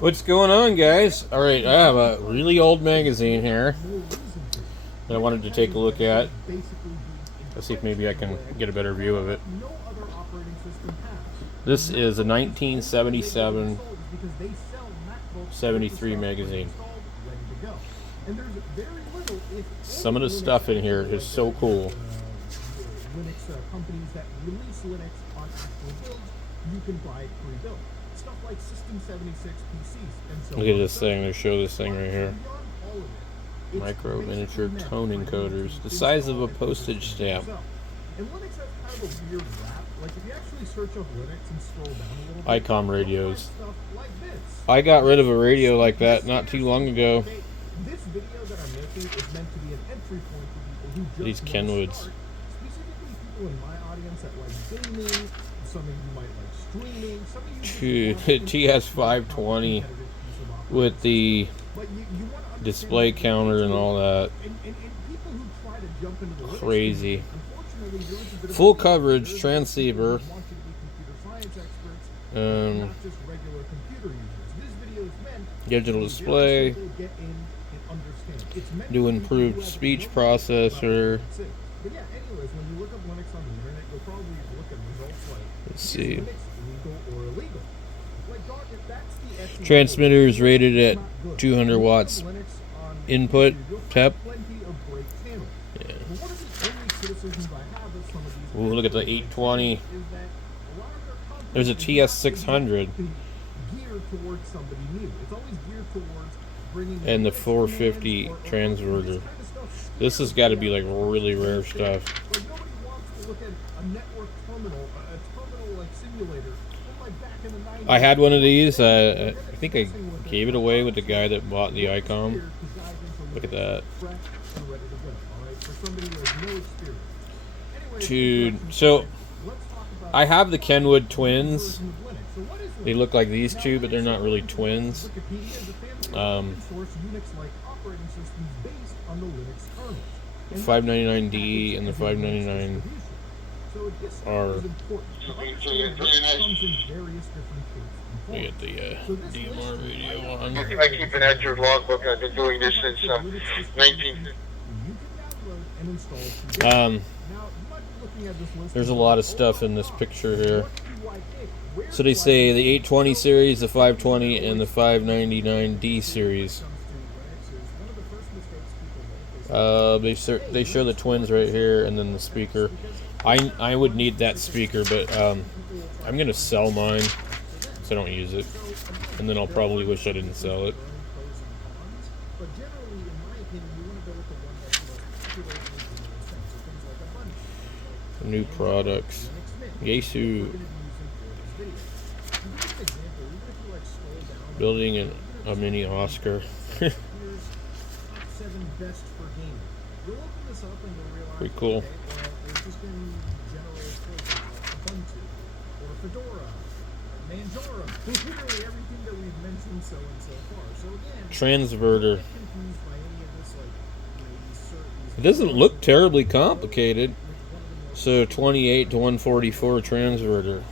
What's going on, guys? All right, I have a really old magazine here that I wanted to take a look at. Let's see if maybe I can get a better view of it. This is a 1977-73 magazine. Some of the stuff in here is so cool. Linux companies that release Linux on actual builds, you can buy it pre-built. Stuff like System 76 PCs and so Look at this thing. They show this thing right here. Micro miniature tone encoders, the size of a postage stamp. And Linux has kind of a weird rap. Like if you actually search up Linux and scroll down a little bit, ICOM radios. stuff like this. I got rid of a radio like that not too long ago. This video that I'm making is meant to be an entry point for people who just These want to Kenwoods. start. Specifically people in my audience that like gaming, some of you might like streaming, some of you just want to TS520 with the but you want to display counter and all that. and people who try to jump into the Linux Crazy. community, unfortunately, there is a bit of Full a- coverage there is transceiver. people who want you to be computer science experts, Um, not just regular computer users. This video is meant digital to display, get in and understand. It's meant do for improved people who have speech no processor. That's it. But yeah, anyways, when you look up Linux on the internet, you'll probably look at results like Let's is see. Linux legal or illegal? Like, dog, if that's the SEO, Transmitters rated at it's not good. 200 If you watts. look up Linux on Input, YouTube, you'll find PEP. plenty of great channels. Yeah. But one of the only criticisms I have of some of these Ooh, look at the 820. is that a lot of their content There's a is not TS600 exactly geared towards somebody new. It's always geared towards bringing and the Linux 450 commands or transverter. this kind of stuff This has got to be like really rare stuff. like nobody wants to look at a network terminal, a terminal like simulator from like back in the 90s. I had one of these. I think I gave it away with the guy that bought the ICOM. Look at that. Fresh and ready to go. All right, for somebody who has no experience. Anyways, Dude, let's so talk about I have the Kenwood twins. version of Linux. So what is They Linux? look like these Now, two, but they're not really twins. Wikipedia is a family of open-source Unix-like operating systems based on the Linux kernel. The 599D and the 599 So this are- is important. To understand Linux comes in various different shapes and We forms. get the So this DMR list radio right on. up I keep an accurate logbook. I've been doing this since 1950. you can download and install today. Um, Now, you might be looking at this list there's a and lot of going, stuff "Oh in my this gosh, picture here. what do I pick? Where So they do I say go?" the 820 series, the 520, and the 599D series. They show the twins right here, and then the speaker. I would need that speaker, but I'm gonna sell mine, so I don't use it, and then I'll probably wish I didn't sell it. But generally, in my opinion, you want to go with the one that's most popular and makes the most sense. So things like Ubuntu, New products. Linux Mint, Yasu we're going to be using for this video. To give you an example, even if you like scroll down, building a mini Oscar. here's top 7 best for gaming. You'll open this up and you'll realize, Pretty cool. okay, well, there's just been general choices like Ubuntu or Fedora, Manjaro, literally everything that we've mentioned so and so far. So again, Transverter. don't get confused by any of this, like, these certain. It doesn't look terribly complicated. So 28 to 144 transverter. All you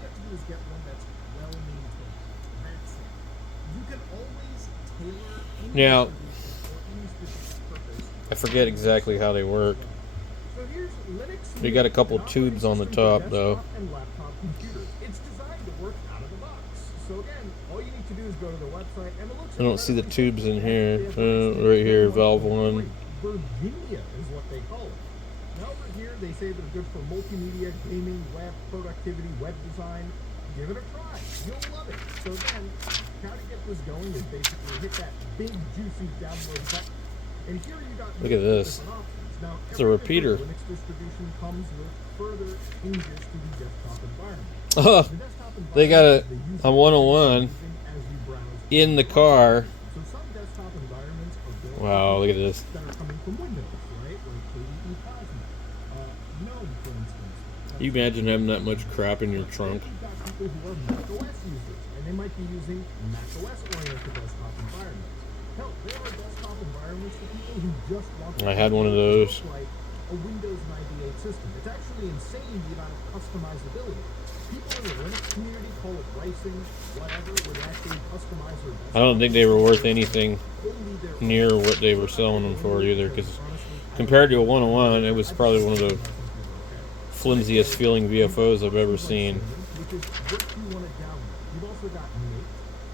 have to do is get one that's well maintained. That's it. You can always tailor any Now, solution for any specific purpose. I forget exactly how they work. So here's Linux. They got a couple an tubes on the operating system top, for though. desktop and laptop computers. It's designed to work out of the box. So again, all you need to do is go to the website, and it looks. I don't see the tubes in here. incredibly Right here, simple. valve 1. Virginia is what they call it. Now over here, they say they're good for multimedia, gaming, web, productivity, web design. Give it a try. You'll love it. So again, how to get this going is basically hit that big juicy download button. And here you got Look at this. different options. Now, It's a every repeater. different Linux distribution comes with further changes to the desktop environment. Oh, The desktop they got environment is the a 101 using as you browse in the car. so some desktop environments are built Wow, look at this. that are coming from Windows, right? Like KDE Plasma, GNOME, for instance. You imagine having that much crap in your trunk? You've got people who are Mac OS users, and they might be using Mac OS-oriented desktop environments. Hell, there are desktop environments for people who just want I had one of those. like a Windows 98 system. It's actually insane the amount of customizability. People in the Linux community call it ricing, whatever, where they actually customize their I don't think they were worth anything only their near what they were selling them for either, because compared to a 101, it was probably one of the flimsiest feeling VFOs I've ever seen. which is what you want to download. You've also got Mint,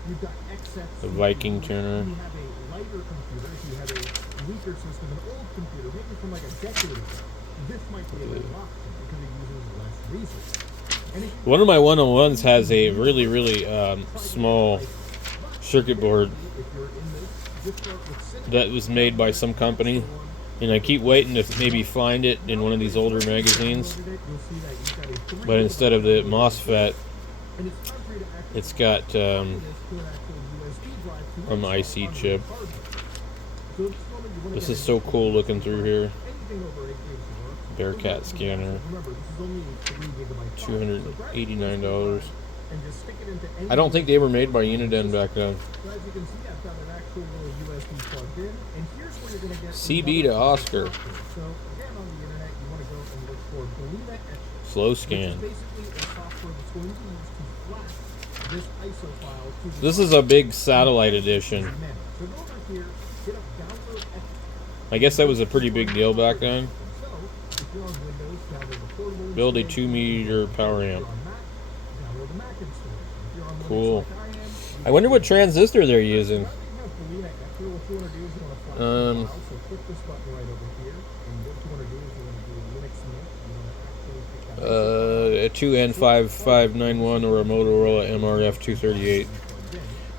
you've got XF. The Viking tuner. If you have a lighter computer, if you have a weaker system, an old computer, maybe from like a decade ago, this might be a better option because it uses less resources. And if you One of my 101s has a really, really small circuit board if you're in this, just start with Cinnamon. that was made by some company, and I keep waiting to maybe find it in one of these older magazines. You'll see that you've got a 3 But instead of the MOSFET, and it's time for you to actually it's got this to an actual USB drive to an install IC on your chip. hardware. So at this moment, you wanna This get is a so cool looking through here. anything over 8 gigs of work. Bearcat scanner, Remember, this is only a 3 gigabyte file. $289. And just stick it into any I don't think they were made by Uniden back then. So as you can see, I've got an actual little USB plugged in, and here's where you're going to get CB to Oscar. So again, on the internet, you want to go and look for Belina Etcher, Slow which is scan. basically a software that's going to be used to flash this ISO file to the This is a big satellite edition. menu. So go over here, hit up download Etcher. I guess that was a pretty big deal back then. So if you're on Windows, download the portable Build a installation. 2-meter power If amp. you're on Mac, download the Mac installation. If you're on Linux Cool. like I am, I wonder what transistor they're using. now that you have Belina Etcher, what you want to do is you want to flash Um, the file. So click this button right over here, and what you want to do is you want to do Linux Mint. You want to actually pick that A 2N5591 or a Motorola MRF 238.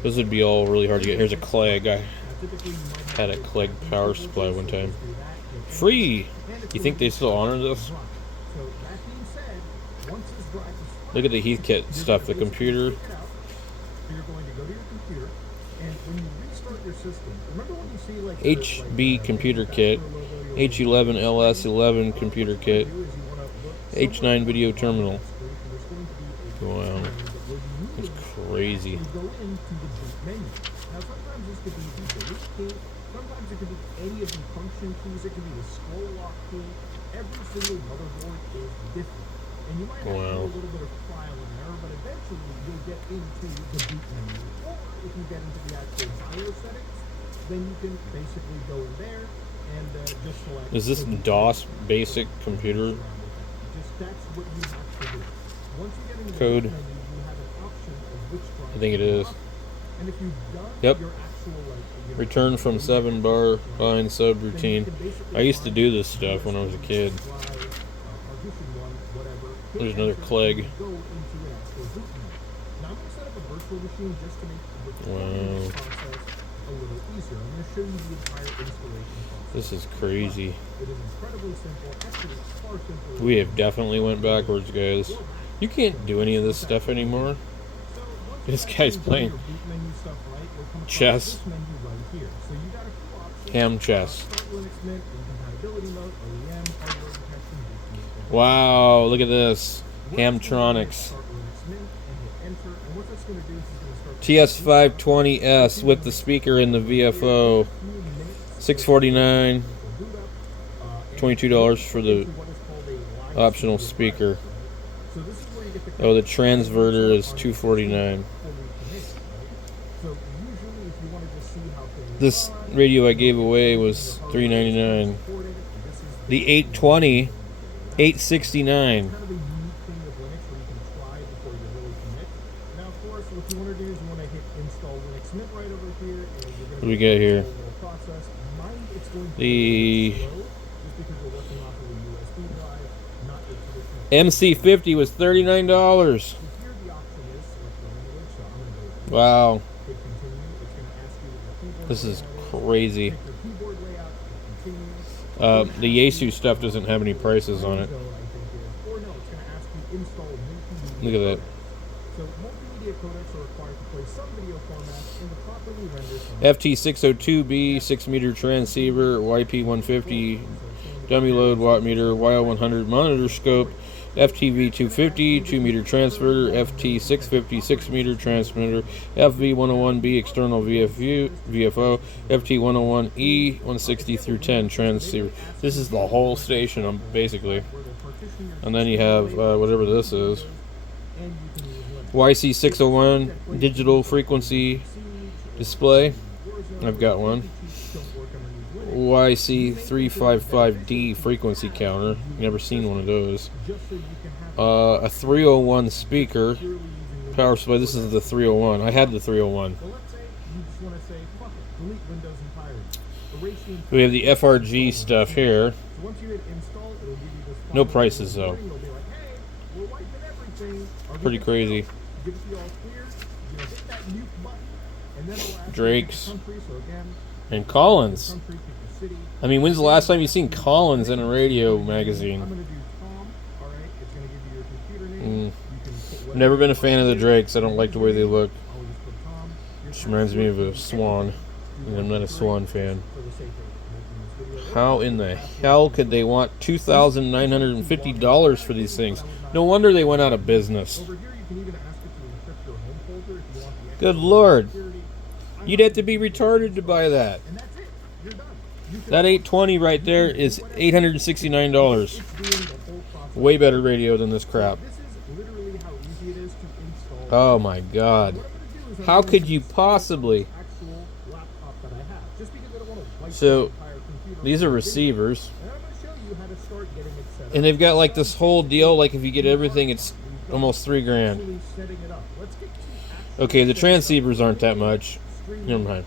Those would be all really hard to get. Here's a Clegg. I typically you might had a Clegg power supply one time. do that. Hit Free! You think they still honor this? drive. So that being said, once this drive is Look at the Heathkit stuff. The computer. Check it out. So you're going to go to your computer, and when you restart your system, remember when you see like HB computer kit. H11LS11 computer kit. H9 video terminal. Wow. That's crazy. You go into the boot menu. Now sometimes this could be the delete key, sometimes it could be any of the function keys, it could be the scroll lock key. Every single motherboard is different. And you might have to do Wow. a little bit of trial and error, but eventually you'll get into the boot menu. Or if you get into the actual BIOS settings, then you can basically go in there and just select. Is this the boot DOS basic computer? Just that's what you have to do. Once you get into the Code. boot menu, you have an option of which drive I think it you is. want. And if you've done Yep. your actual like Return from 7 bar bind subroutine. I used to do this stuff when I was a kid. There's another Clegg. Go into an actual boot menu. Now I'm going to set up a virtual machine just to make the Wow. process a little easier. I'm going to show you the entire installation process. This is crazy. It is incredibly simple. Actually, it's far simpler. We have definitely went backwards, guys. You can't do any of this stuff anymore. So once This you guy's actually do playing your boot menu stuff right, you'll come across chess. this menu right here. So you got a few options. Ham chess. Start Linux Mint, incompatibility mode, OEM, hardware protection, boot menu. Wow, look at this. Hamtronics. Start Linux Mint and hit enter. And what that's going to do is it's going to start TS520S with the speaker in the VFO. $649. boot up. $22 for the What is called a live optional speaker. So this is where you get the Oh, the transverter is $249. fully commit, right? So usually if you want to just see how things This run, radio I gave away was $399. recorded, this is The 820, $869. kind of a unique thing with Linux where you can try before you really commit. Now, of course, what you want to do is you want to hit install Linux Mint right over here, and you're going What to do we got here? little process. Mind it's going to The be slow, just because we're working off of a USB drive, not a traditional. MC50 was $39. So here the option is select the language, so I'm going to go Wow, hit continue. It's going to ask you what your keyboard this is layout crazy. Pick your keyboard layout, hit continue. The Yaesu stuff doesn't have any prices on it. So I think is, or no, it's going to ask you install multimedia. Look at that. codec. So multimedia codecs are required to play some video formats in the properly rendered format. FT602B 6-meter transceiver, YP150 dummy load watt meter, YL100 monitor scope, FTV 250 2-meter transmitter, FT 650 6-meter transmitter, FV 101B external VFO, FT 101E 160 through 10 transceiver. This is the whole station, basically. And then you have whatever this is. YC 601 digital frequency display. I've got one. YC 355D frequency counter. Never seen one of those. A 301 speaker. Power supply. This is the 301. I had the 301. We have the FRG stuff here. No prices though. Pretty crazy. Drake's and Collins. I mean, when's the last time you've seen Collins in a radio magazine? Never been a fan of the Drakes. I don't like the way they look. Which reminds me of a Swan. And I'm not a Swan fan. How in the hell could they want $2,950 for these things? No wonder they went out of business. Good Lord. You'd have to be retarded to buy that. That 820 right there is $869. Way better radio than this crap. Oh my God. How could you possibly? So, these are receivers. And they've got like this whole deal, like if you get everything, it's almost $3,000. Okay, the transceivers aren't that much. Never mind.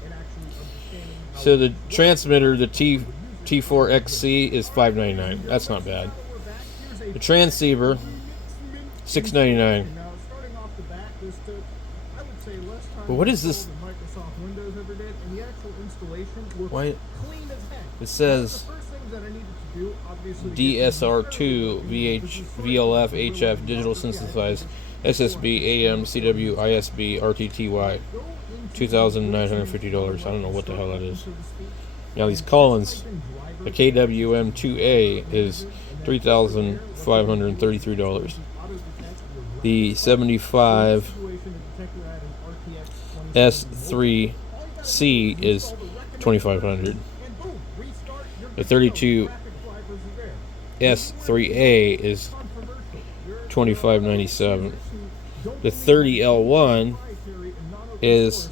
So the transmitter, the T4XC, is $599. That's not bad. The transceiver, $699. But what is this? Why? It says DSR2 VLF HF digital synthesized SSB AM CW ISB RTTY $2,950. I don't know what the hell that is. Now these Collins, the KWM2A is $3,533. The 75 S3C is $2,500. The 32 S3A is $2,597. The 30L1 is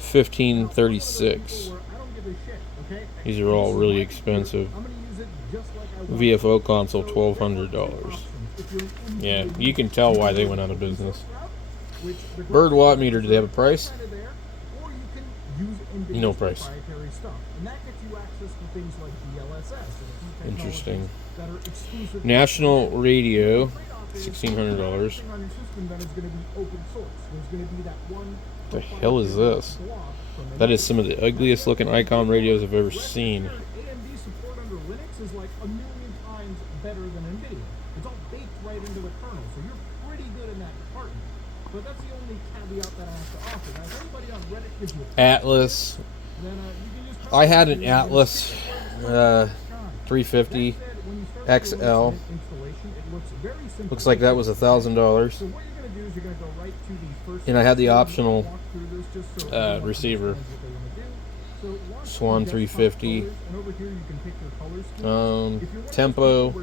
$1,536. These are all really expensive. VFO console, $1,200. Yeah, you can tell why they went out of business. Bird watt meter, do they have a price? No price. Interesting. National Radio, $1,600. The hell is this? That is some of the ugliest looking Icom radios I've ever seen. AMD support under Linux is like 1,000,000 times better than NVIDIA. It's all baked right into the kernel, so you're pretty good in that department. But that's the only caveat that I have to offer. Now, if anybody on Reddit gives you Atlas. then you can just I had an Atlas 350 XL. Looks like that was $1,000. And I had the optional receiver. Swan 350. Tempo.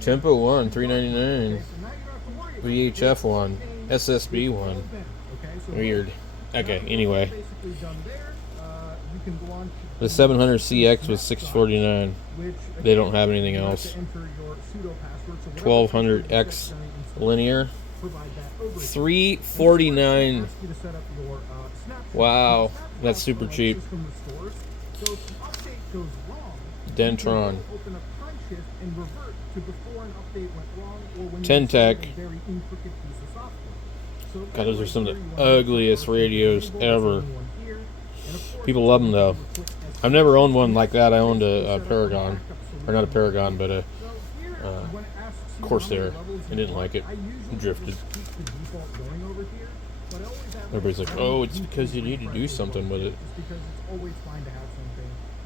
Tempo 1, $399. VHF 1. SSB 1. Weird. Okay, anyway. The 700CX was $649. They don't have anything else. 1200X linear. $349. Wow, that's super cheap. Dentron. Ten-Tech. God, those are some of the ugliest radios ever. People love them though. I've never owned one like that. I owned a Paragon, or not a Paragon, but a Corsair. I didn't like it. It drifted. Everybody's like, "Oh, it's because you need to do something with it."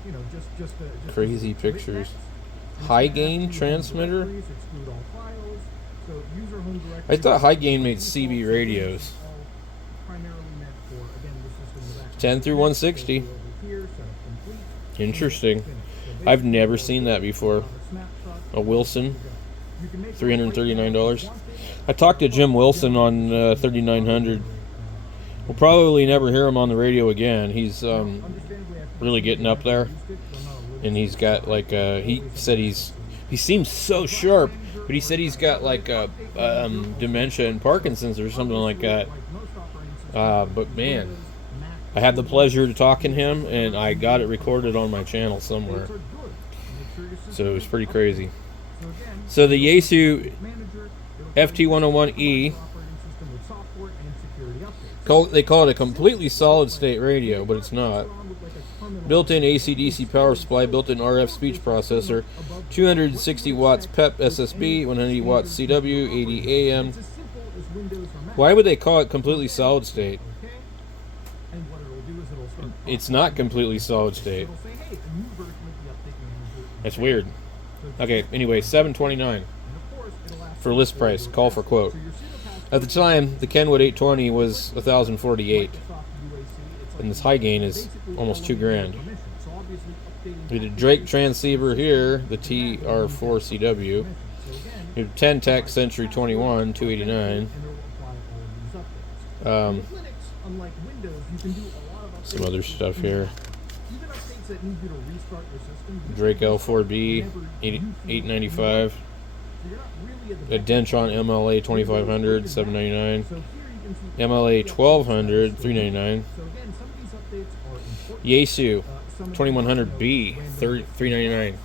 you know, just Crazy pictures. High gain transmitter? Exclude all files. So user home I directory. thought High Gain made CB radios. Primarily meant for, again, the system in the back. 10 through 160. Over here, so complete. Interesting. Finish. So I've never seen that before. snapshot. A Wilson, You can make $339. I talked to Jim Wilson on 3900. We'll probably never hear him on the radio again. He's really getting up there, and he's got like he said he seems so sharp, but he said he's got like dementia and Parkinson's or something like that. But man, I had the pleasure to talk to him, and I got it recorded on my channel somewhere. So it was pretty crazy. So the Yaesu FT101E, they call it a completely solid state radio, but it's not. Built-in AC/DC power supply, built-in RF speech processor, 260 watts PEP SSB, 180 watts CW, 80 AM. Why would they call it completely solid state? It's not completely solid state. That's weird. Okay, anyway, $729 for list price. Call for quote. At the time, the Kenwood 820 was $1,048, and this High Gain is almost $2,000. We did Drake transceiver here, the TR4CW. We have 10 Tech Century 21, $289. Some other stuff here. Drake L4B, $895. A Dentron MLA 2500, $799. MLA 1200, $399. Yaesu 2100B, $399.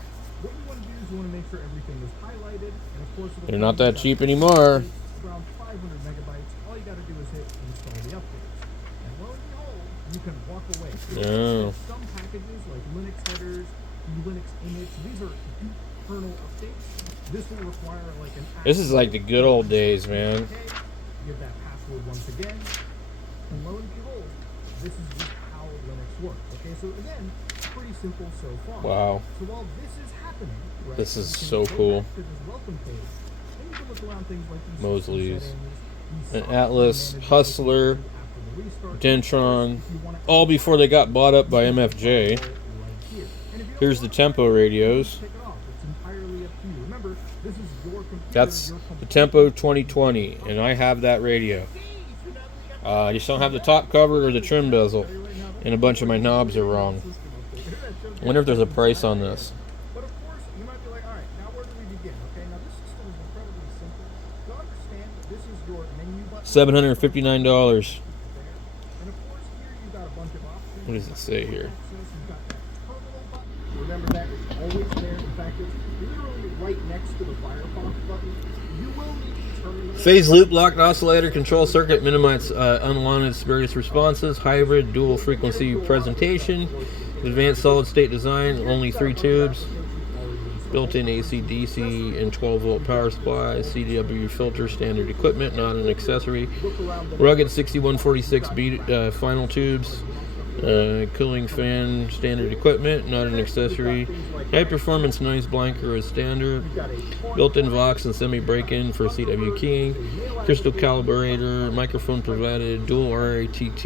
They're not that cheap anymore. No. Some packages like Linux headers, Linux image, these are deep kernel updates. This will require like an. This is like the good old days, man. Give that password once again, and lo and behold, this is just how Linux works. Okay, so again, pretty simple so far. Wow. So while this is happening, right, This is you can so go cool. back to this welcome page, and you can look around things like these Mosley's, settings, these an software Atlas, management Hustler, after the restart. Dentron, all before they got bought up by MFJ. Here's the Tempo radios. That's the Tempo 2020, and I have that radio. I just don't have the top cover or the trim bezel, and a bunch of my knobs are wrong. I wonder if there's a price on this. But of course, you might be like, all right, now where do we begin? Okay, now this system is incredibly simple. You understand that this is your menu button. $759. And of course, here you've got a bunch of options. What does it say here? You've got that terminal button. Remember that is always there. In fact, it's literally right next to the Firefox button. You will need the terminal. Phase loop locked oscillator control circuit minimize unwanted spurious responses. Hybrid dual frequency presentation. Advanced solid state design. Only 3 tubes. Built-in AC, DC, and 12-volt power supply. CW filter, standard equipment, not an accessory. Rugged 6146B final tubes. Cooling fan, standard equipment, not an accessory. High performance noise blanker is standard. Built-in Vox and semi break-in for CW keying. Crystal calibrator, microphone provided. Dual RATT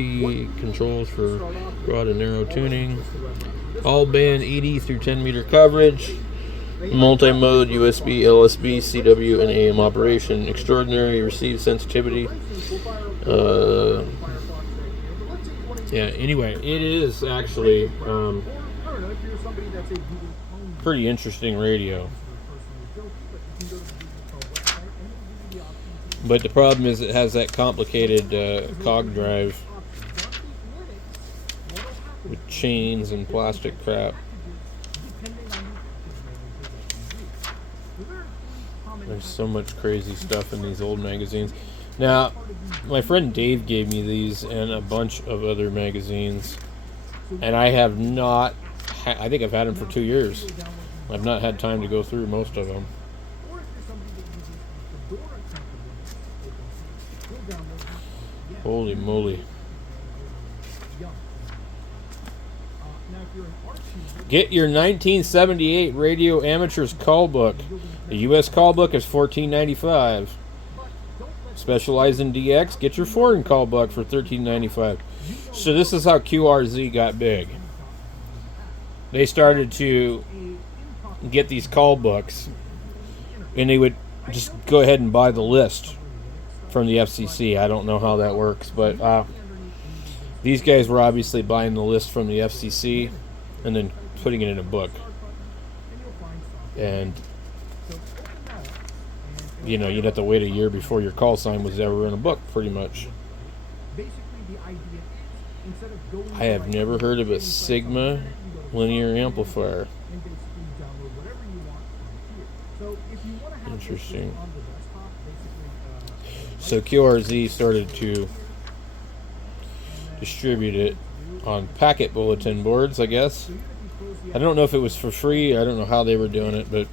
controls for broad and narrow tuning. All band 80 through 10 meter coverage. Multi-mode USB, LSB, CW, and AM operation. Extraordinary receive sensitivity. Yeah, anyway, it is actually pretty interesting radio. But the problem is it has that complicated cog drive with chains and plastic crap. There's so much crazy stuff in these old magazines. Now, my friend Dave gave me these and a bunch of other magazines, and I have not, I think I've had them for 2 years. I've not had time to go through most of them. Holy moly. Now, if you're an art user, Get your 1978 Radio Amateurs Call Book. The U.S. Call Book is $14.95. Specialize in DX, get your foreign call book for $13.95. So this is how QRZ got big. They started to get these call books, and they would just go ahead and buy the list from the FCC. I don't know how that works, but these guys were obviously buying the list from the FCC and then putting it in a book. And you know, you'd have to wait a year before your call sign was ever in a book, pretty much. I have never heard of a Sigma linear amplifier. Interesting. So QRZ started to distribute it on packet bulletin boards, I guess. I don't know if it was for free. I don't know how they were doing it, but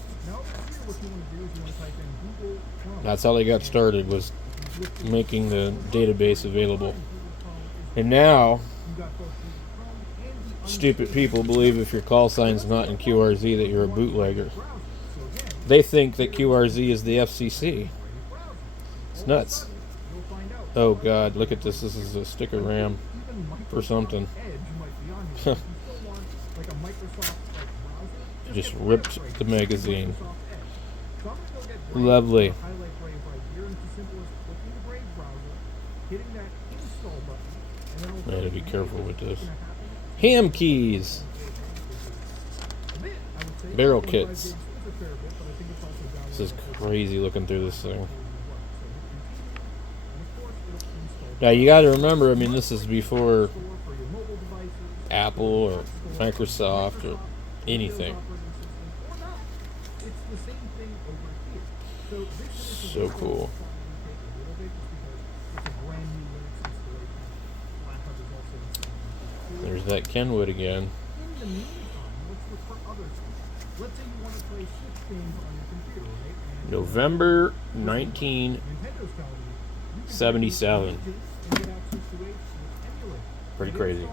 that's how they got started, was making the database available. And now, stupid people believe if your call sign's not in QRZ that you're a bootlegger. They think that QRZ is the FCC. It's nuts. Oh God, look at this. This is a stick of RAM for something. Just ripped the magazine. Lovely. I gotta be careful with this. Ham keys. Barrel kits. This is crazy looking through this thing. Now you gotta remember, I mean, this is before Apple or Microsoft or anything. So cool. There's that Kenwood again. November 1977. Pretty crazy.